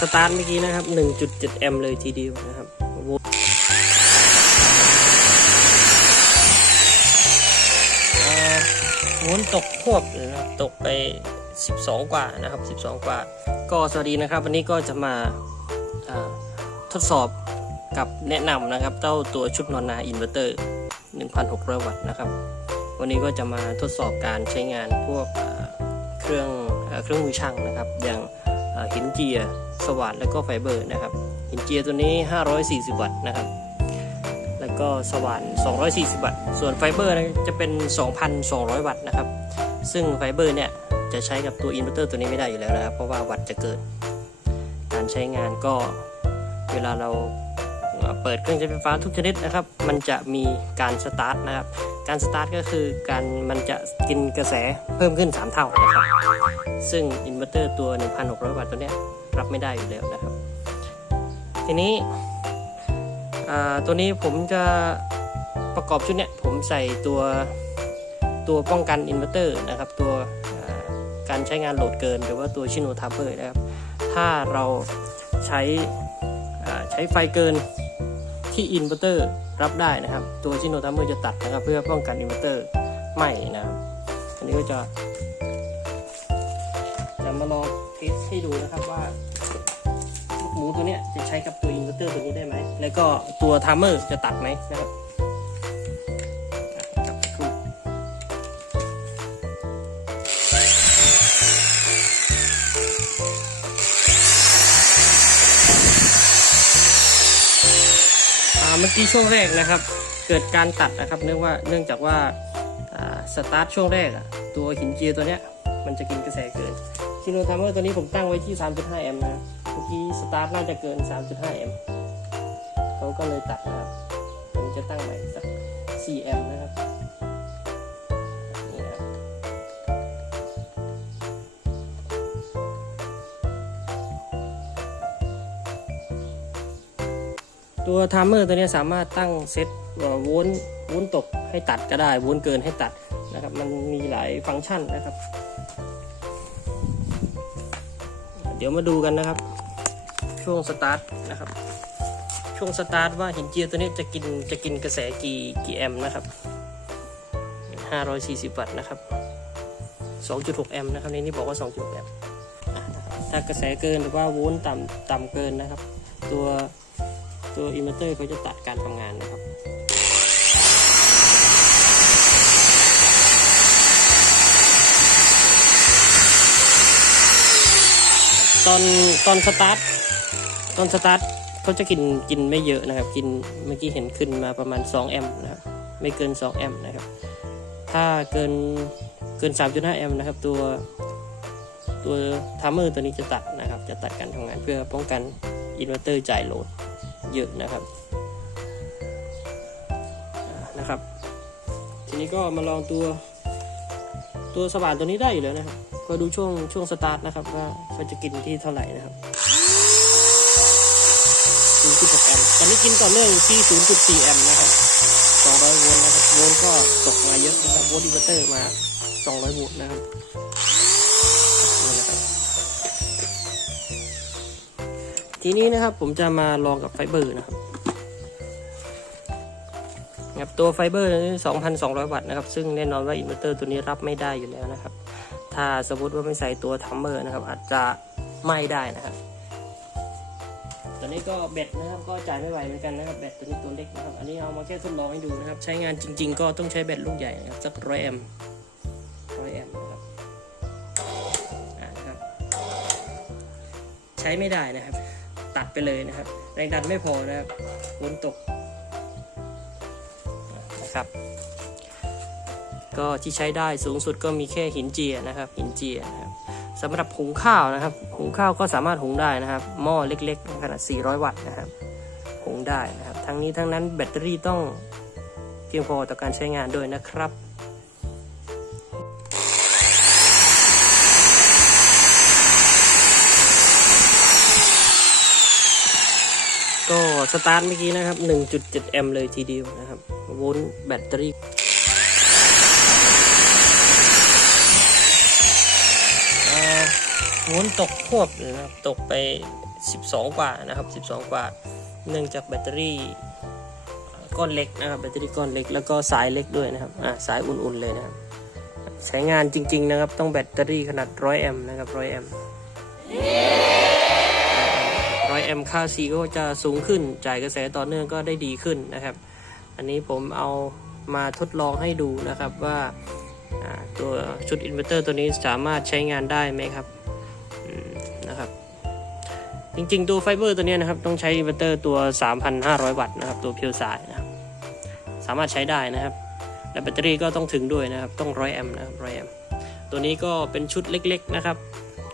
สตาร์ทเมื่อกี้นะครับ 1.7 แอมป์เลยทีเดียวนะครับวลต์เอ่อโวลต์ตกหวบเลยนะครับตกไป 12 กว่านะครับ 12 กว่า ก็สวัสดีนะครับ วันนี้ก็จะมาทดสอบกับแนะนำนะครับเจ้าตัวชุดนอนนาอินเวอร์เตอร์ 1,600 วัตต์นะครับ วันนี้ก็จะมาทดสอบการใช้งานพวกเครื่องเครื่องมือช่างนะครับ อย่างหินเจีย สว่านแล้วก็ไฟเบอร์นะครับหินเจียตัวนี้ 540 วัตต์นะครับ แล้วก็สว่าน 240 วัตต์ ส่วนไฟเบอร์จะเป็น 2,200 วัตต์นะครับ ซึ่งไฟเบอร์เนี่ยจะใช้กับตัวอินเวอร์เตอร์ตัวนี้ไม่ได้อยู่แล้วนะครับ เพราะว่าวัตต์จะเกิด การใช้งานก็เวลาเราเอ่อเปิดเครื่องใช้ไฟฟ้าทุกชนิดนะครับ มันจะมีการสตาร์ทนะครับ การสตาร์ทก็คือการมันจะกินกระแสเพิ่มขึ้น 3 เท่านะครับ ซึ่งอินเวอร์เตอร์ตัว 1,600 วัตต์ตัวเนี้ย รับไม่ได้อยู่แล้วนะครับ ทีนี้ตัวนี้ผมจะประกอบชุดเนี้ยผมใส่ตัวตัวป้องกันอินเวอร์เตอร์นะครับ ตัวการใช้งานโหลดเกิน หรือว่าตัวชิโนทับเบอร์นะครับ ถ้าเราใช้ใช้ไฟเกินที่อินเวอร์เตอร์รับได้นะครับ ตัวชิโนทับเบอร์จะตัดนะครับ เพื่อป้องกันอินเวอร์เตอร์ไหม้นะครับ อันนี้ก็จะ จะมาลองเทสให้ดูนะครับว่าลูกหมูตัวเนี้ยจะใช้กับตัวอินเวอร์เตอร์ตัวนี้ได้ไหม แล้วก็ตัวไทม์เมอร์จะตัดไหมนะครับเมื่อกี้ช่วงแรกนะครับ เกิดการตัดนะครับ เนื่องว่าเนื่องจากว่าอ่าสตาร์ทช่วงแรกอะตัวหินเจียตัวเนี้ยมันจะกินกระแสเกิน ชิโนทัมเมอร์ตัวนี้ผมตั้งไว้ที่ 3.5 แอมป์นะเมื่อกี้สตาร์ทน่าจะเกิน 3.5 แอมป์เขาก็เลยตัดนะครับ ผมจะตั้งใหม่สัก 4 แอมป์นะครับนี่นะครับตัวไทม์เมอร์ตัวนี้สามารถตั้งเซตโวลต์โวลต์ตกให้ตัดก็ได้โวลต์เกินให้ตัดนะครับ มันมีหลายฟังก์ชันนะครับ เดี๋ยวมาดูกันนะครับ ช่วงสตาร์ทนะครับ ช่วงสตาร์ทว่าหินเจียตัวนี้จะกินจะกินกระแสกี่กี่แอมป์นะครับ 540 วัตต์นะครับ 2.6 แอมป์นะครับในนี้บอกว่า 2.6 แอมป์ถ้ากระแสเกินหรือว่าโวลต์ต่ำต่ำเกินนะครับ ตัวตัวอินเวอร์เตอร์เขาจะตัดการทำงานนะครับ ตอนตอนสตาร์ทตอนสตาร์ทเขาจะกินกินไม่เยอะนะครับ กินเมื่อกี้เห็นขึ้นมาประมาณ 2 แอมป์นะครับไม่เกิน 2 แอมป์นะครับ ถ้าเกินเกิน 3.5 แอมป์นะครับ ตัวตัวทามเมอร์ตัวนี้จะตัดนะครับ จะตัดการทำงานเพื่อป้องกันอินเวอร์เตอร์จ่ายโหลดเยอะนะครับนะครับ ทีนี้ก็มาลองตัวตัวสว่านตัวนี้ได้อยู่แล้วนะครับ ก็ดูช่วงช่วงสตาร์ทนะครับว่าเขาจะกินที่เท่าไหร่นะครับ0.6แอมป์ตอนนี้กินต่อเนื่องที่ 0.4 แอมป์นะครับ200โวลต์นะครับ โวลต์ก็ตกมาเยอะนะครับ โวลต์อินเวอร์เตอร์มา 200โวลต์นะครับนี่นะครับ ทีนี้นะครับผมจะมาลองกับไฟเบอร์นะครับครับตัวไฟเบอร์นี่2,200 วัตต์นะครับ ซึ่งแน่นอนว่าอินเวอร์เตอร์ตัวนี้รับไม่ได้อยู่แล้วนะครับ ถ้าสมมติว่าไม่ใส่ตัวทัมเมอร์นะครับ อาจจะไหม้ได้นะครับตอนนี้ก็แบตนะครับก็จ่ายไม่ไหวเหมือนกันนะครับแบตตัวนี้ตัวเล็กนะครับ อันนี้เอามาแค่ทดลองให้ดูนะครับ ใช้งานจริง ๆ ก็ต้องใช้แบตลูกใหญ่นะครับสักร้อยแอมร้อยแอมนะครับอ่านะครับ ใช้ไม่ได้นะครับ ตัดไปเลยนะครับ แรงดันไม่พอนะครับฝนตกนะครับ ก็ที่ใช้ได้สูงสุดก็มีแค่หินเจียนะครับ หินเจียนะครับสำหรับหุงข้าวนะครับ หุงข้าวก็สามารถหุงได้นะครับ หม้อเล็กๆขนาด 400 วัตต์นะครับ หุงได้นะครับ ทั้งนี้ทั้งนั้นแบตเตอรี่ต้องเพียงพอต่อการใช้งานด้วยนะครับก็สตาร์ทเมื่อกี้นะครับ 1.7 แอมป์เลยทีเดียวนะครับ โวลต์แบตเตอรี่ อ่า ม้ว นตกควบนะครับตกไป 12 กว่านะครับ 12 กว่า เนื่องจากแบตเตอรี่ก้อนเล็กนะครับแบตเตอรี่ก้อนเล็กแล้วก็สายเล็กด้วยนะครับอ่าสายอุ่นๆเลยนะครับใช้งานจริง ๆ นะครับ ต้องแบตเตอรี่ขนาด 100 แอมป์นะครับ 100 แอมป์100 แอมป์ค่า C ก็จะสูงขึ้น จ่ายกระแสต่อเนื่องก็ได้ดีขึ้นนะครับ อันนี้ผมเอามาทดลองให้ดูนะครับว่าอ่าตัวชุดอินเวอร์เตอร์ตัวนี้สามารถใช้งานได้ไหมครับ จริง ๆ ตัวไฟเบอร์ตัวนี้นะครับ ต้องใช้อินเวอร์เตอร์ตัว 3,500 วัตต์นะครับ ตัวเพียวสายนะครับ สามารถใช้ได้นะครับ และแบตเตอรี่ก็ต้องถึงด้วยนะครับ ต้องร้อยแอมป์นะครับร้อยแอมป์ ตัวนี้ก็เป็นชุดเล็ก ๆ นะครับ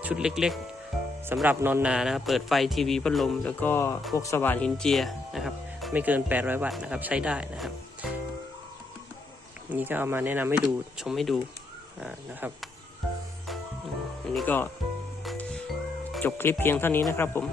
ชุดเล็ก ๆสำหรับนอนนานะครับ เปิดไฟทีวีพัดลม แล้วก็พวกสว่านหินเจียนะครับ ไม่เกิน 800 วัตต์นะครับ ใช้ได้นะครับ นี่ก็เอามาแนะนำให้ดู ชมให้ดูนะครับอันนี้ก็ จบคลิปเพียงเท่านี้นะครับผม